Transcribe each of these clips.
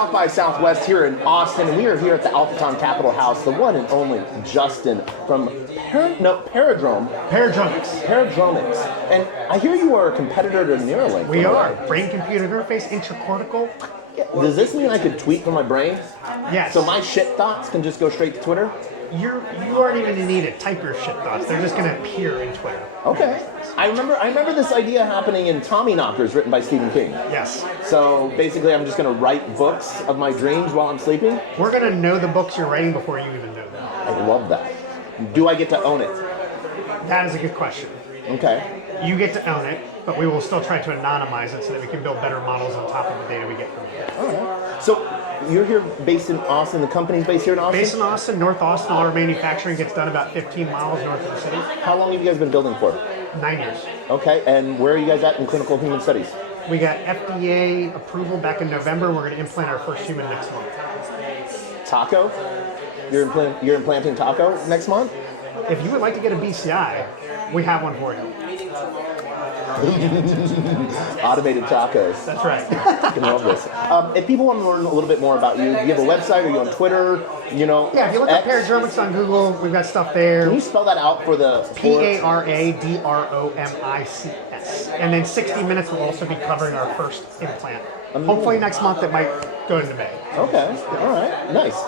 South by Southwest here in Austin, and we are here at the Alphaton Capital House, the one and only Justin from Paradromics. And I hear you are a competitor to Neuralink. We are. Brain-computer interface, intracortical. Does this mean I could tweet from my brain? Yes. So my shit thoughts can just go straight to Twitter? You aren't even going to need to type your shit thoughts. They're just going to appear in Twitter. Okay. I remember this idea happening in Tommy Knockers, written by Stephen King. Yes. So basically, I'm just going to write books of my dreams while I'm sleeping? We're going to know the books you're writing before you even know them. I love that. Do I get to own it? That is a good question. Okay. You get to own it, but we will still try to anonymize it so that we can build better models on top of the data we get from you. All right. So you're here based in Austin. The company's based here in Austin? Based in Austin, North Austin. All our manufacturing gets done about 15 miles north of the city. How long have you guys been building for? 9 years. Okay, and where are you guys at in clinical human studies? We got FDA approval back in November. We're going to implant our first human next month. Taco? You're implanting Taco next month? If you would like to get a BCI, we have one for you. Automated tacos. That's right. I love this. If people want to learn a little bit more about you, do you have a website? Are you on Twitter? Yeah, if you look up Paradromics on Google, we've got stuff there. Can you spell that out for the... Paradromics. And then 60 Minutes will also be covering our first implant. Hopefully next month it might go into May. Okay, all right, nice.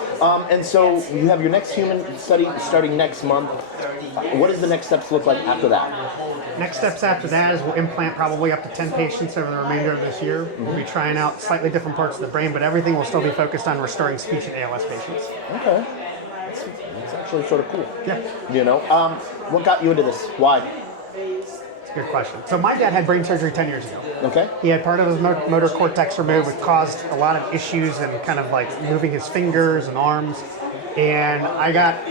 And so you have your next human study starting next month. What does the next steps look like after that? Next steps after that is we'll implant probably up to 10 patients over the remainder of this year. We'll be trying out slightly different parts of the brain, but everything will still be focused on restoring speech in ALS patients. Okay, that's actually sort of cool. Yeah. What got you into this? Why? Good question. So my dad had brain surgery 10 years ago. Okay. He had part of his motor cortex removed, which caused a lot of issues and kind of like moving his fingers and arms. And I got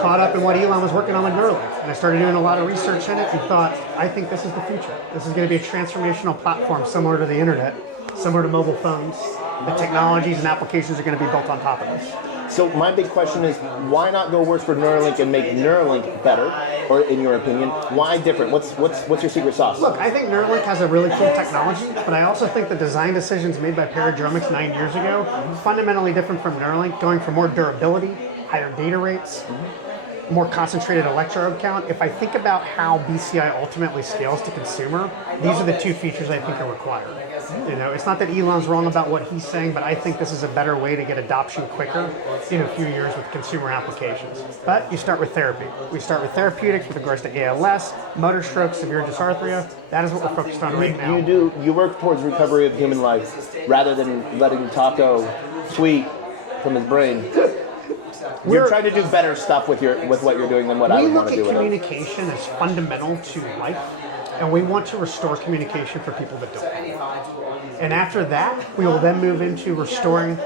caught up in what Elon was working on with Neuralink. And I started doing a lot of research in it and thought, I think this is the future. This is going to be a transformational platform similar to the internet, similar to mobile phones. The technologies and applications are going to be built on top of this. So my big question is, why not go worse for Neuralink and make Neuralink better? Or in your opinion, why different? What's your secret sauce? Look, I think Neuralink has a really cool technology, but I also think the design decisions made by Paradromics 9 years ago are fundamentally different from Neuralink, going for more durability, higher data rates, more concentrated electrode count. If I think about how BCI ultimately scales to consumer, these are the two features I think are required. It's not that Elon's wrong about what he's saying, but I think this is a better way to get adoption quicker in a few years with consumer applications. But you start with therapy. We start with therapeutics with regards to ALS, motor stroke, severe dysarthria. That is what we're focused on right now. You work towards recovery of human life rather than letting Taco tweet from his brain. You're trying to do better stuff with what you're doing than what I would want to do with it. We look at communication as fundamental to life, and we want to restore communication for people that don't. And after that, we will then move into restoring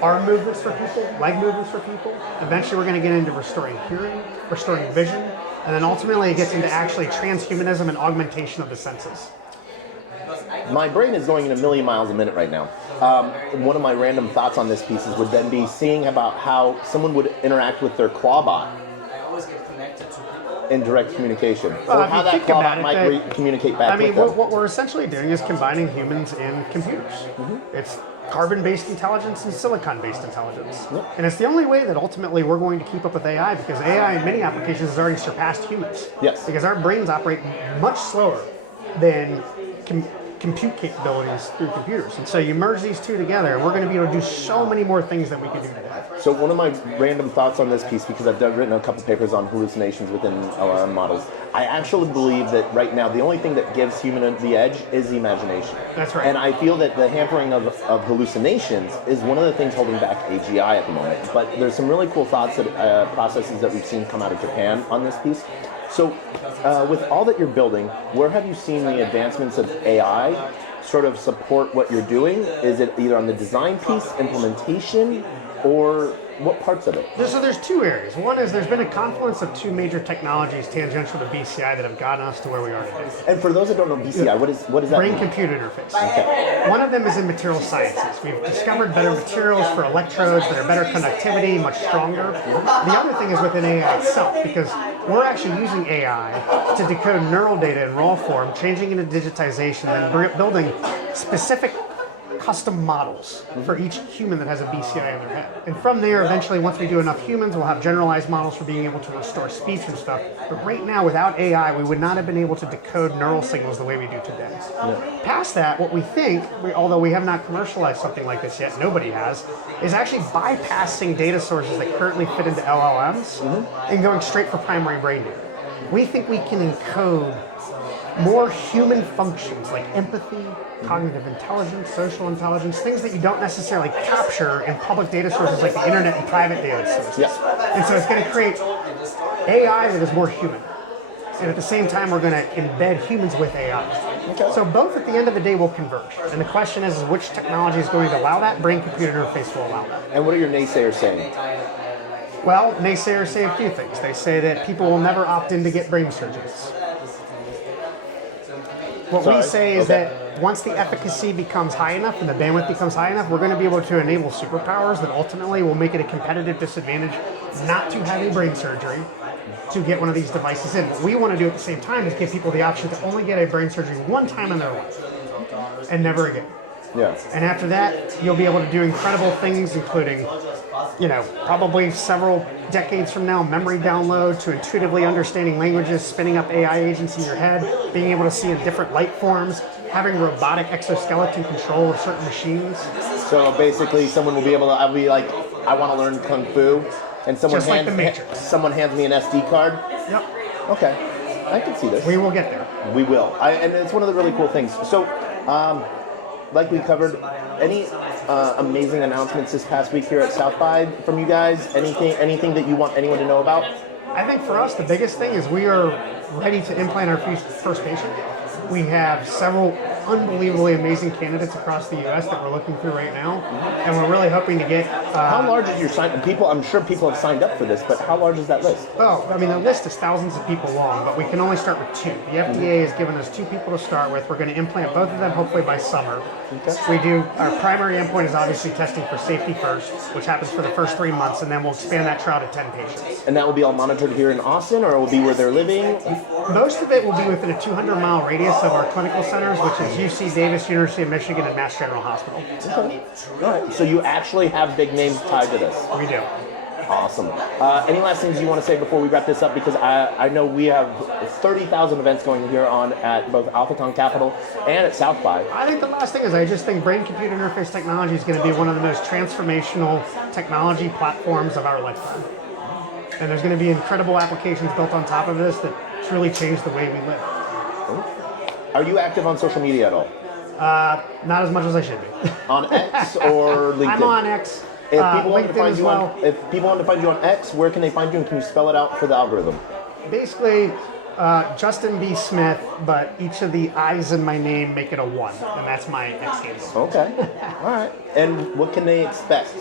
arm movements for people, leg movements for people. Eventually, we're going to get into restoring hearing, restoring vision, and then ultimately it gets into actually transhumanism and augmentation of the senses. My brain is going in 1,000,000 miles a minute right now. One of my random thoughts on this piece would then be seeing about how someone would interact with their clawbot in direct communication, or how that clawbot might communicate back with them. What we're essentially doing is combining humans and computers. It's carbon-based intelligence and silicon-based intelligence. And it's the only way that ultimately we're going to keep up with AI, because AI in many applications has already surpassed humans. Yes. Because our brains operate much slower than compute capabilities through computers. And so you merge these two together, and we're going to be able to do so many more things than we can do today. So one of my random thoughts on this piece, because I've written a couple papers on hallucinations within LLM models, I actually believe that right now the only thing that gives human the edge is the imagination. That's right. And I feel that the hampering of hallucinations is one of the things holding back AGI at the moment. But there's some really cool thoughts that processes that we've seen come out of Japan on this piece. So with all that you're building, where have you seen the advancements of AI sort of support what you're doing? Is it either on the design piece, implementation, or what parts of it? So there's two areas. One is there's been a confluence of two major technologies tangential to BCI that have gotten us to where we are today. And for those that don't know BCI, what is that? Brain-computer interface. Okay. One of them is in material sciences. We've discovered better materials for electrodes that are better conductivity, much stronger. The other thing is within AI itself, because we're actually using AI to decode neural data in raw form, changing into digitization, and building specific custom models for each human that has a BCI in their head. And from there, eventually, once we do enough humans, we'll have generalized models for being able to restore speech and stuff. But right now, without AI, we would not have been able to decode neural signals the way we do today. Past that, what we think, although we have not commercialized something like this yet, nobody has, is actually bypassing data sources that currently fit into LLMs and going straight for primary brain data. We think we can encode more human functions like empathy, cognitive intelligence, social intelligence, things that you don't necessarily capture in public data sources like the internet and private data sources. Yeah. And so it's going to create AI that is more human. And at the same time, we're going to embed humans with AI. Okay. So both at the end of the day will converge. And the question is which technology is going to allow that? Brain-computer interface will allow that. And what are your naysayers saying? Well, naysayers say a few things. They say that people will never opt in to get brain surgeries. What we say is that once the efficacy becomes high enough and the bandwidth becomes high enough, we're going to be able to enable superpowers that ultimately will make it a competitive disadvantage not to have a brain surgery to get one of these devices in. What we want to do at the same time is give people the option to only get a brain surgery one time in their life and never again. Yeah. And after that, you'll be able to do incredible things, including, probably several decades from now, memory download to intuitively understanding languages, spinning up AI agents in your head, being able to see in different light forms, having robotic exoskeleton control of certain machines. So basically, someone will be able to, I'll be like, I want to learn Kung Fu, and someone Just like the Matrix. someone hands me an SD card. Yep. Okay, I can see this. We will get there. We will. And it's one of the really cool things. So, like we covered, any amazing announcements this past week here at South by from you guys? Anything that you want anyone to know about? I think for us, the biggest thing is we are ready to implant our first patient. We have several unbelievably amazing candidates across the U.S. that we're looking through right now, and we're really hoping to get. How large is your sign? People, I'm sure people have signed up for this, but how large is that list? Oh, I mean, the list is thousands of people long, but we can only start with 2. The FDA has given us 2 people to start with. We're going to implant both of them hopefully by summer. Okay. Our primary endpoint is obviously testing for safety first, which happens for the first 3 months, and then we'll expand that trial to 10 patients. And that will be all monitored here in Austin, or it will be where they're living? Most of it will be within a 200-mile radius of our clinical centers, which is UC Davis, University of Michigan, and Mass General Hospital. Okay. All right. So you actually have big names tied to this. We do. Awesome. Any last things you want to say before we wrap this up? Because I know we have 30,000 events going here on at both Alphaton Capital and at South by. I think the last thing is I just think brain-computer interface technology is going to be one of the most transformational technology platforms of our lifetime. And there's going to be incredible applications built on top of this that truly change the way we live. Are you active on social media at all? Not as much as I should be. On X or LinkedIn? I'm on X. If people want to LinkedIn find as you well. if people want to find you on X, where can they find you, and can you spell it out for the algorithm? Basically, Justin B. Smith, but each of the I's in my name make it a 1, and that's my X handle. Okay. All right. And what can they expect?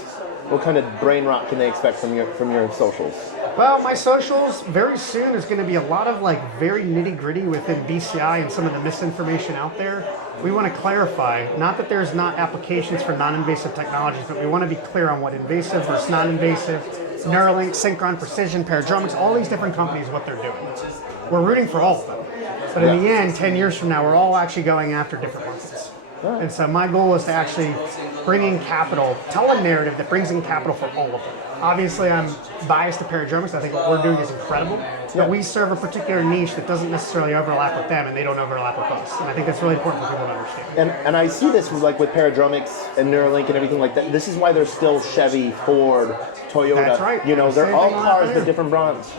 What kind of brain rot can they expect from your socials? Well, my socials, very soon, is going to be a lot of very nitty-gritty within BCI and some of the misinformation out there. We want to clarify, not that there's not applications for non-invasive technologies, but we want to be clear on what invasive versus non-invasive, Neuralink, Synchron, Precision, Paradromics, all these different companies, what they're doing. We're rooting for all of them. But in the end, 10 years from now, we're all actually going after different markets. And so my goal is to actually bring in capital, tell a narrative that brings in capital for all of them. Obviously, I'm biased to Paradromics. I think what we're doing is incredible. But we serve a particular niche that doesn't necessarily overlap with them, and they don't overlap with us. And I think that's really important for people to understand. And I see this with Paradromics and Neuralink and everything like that. This is why there's still Chevy, Ford, Toyota. That's right. They're all cars but different brands.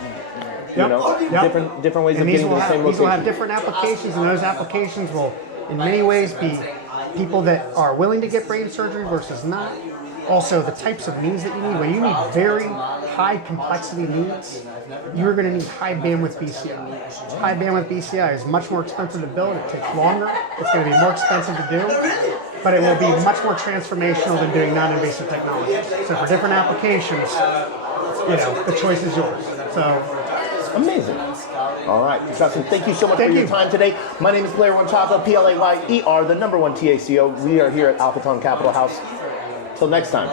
Different ways of getting to the same location. These will have different applications, and those applications will, in many ways, be people that are willing to get brain surgery versus not. Also, the types of needs that you need. When you need very high complexity needs, you're going to need high bandwidth BCI. High bandwidth BCI is much more expensive to build. It takes longer. It's going to be more expensive to do, but it will be much more transformational than doing non-invasive technologies. So for different applications, the choice is yours. So amazing. All right, Justin, thank you so much for your time today. My name is Player One Chapa, Player, the number 1 TACO. We are here at Alphaton Capital House. Till next time.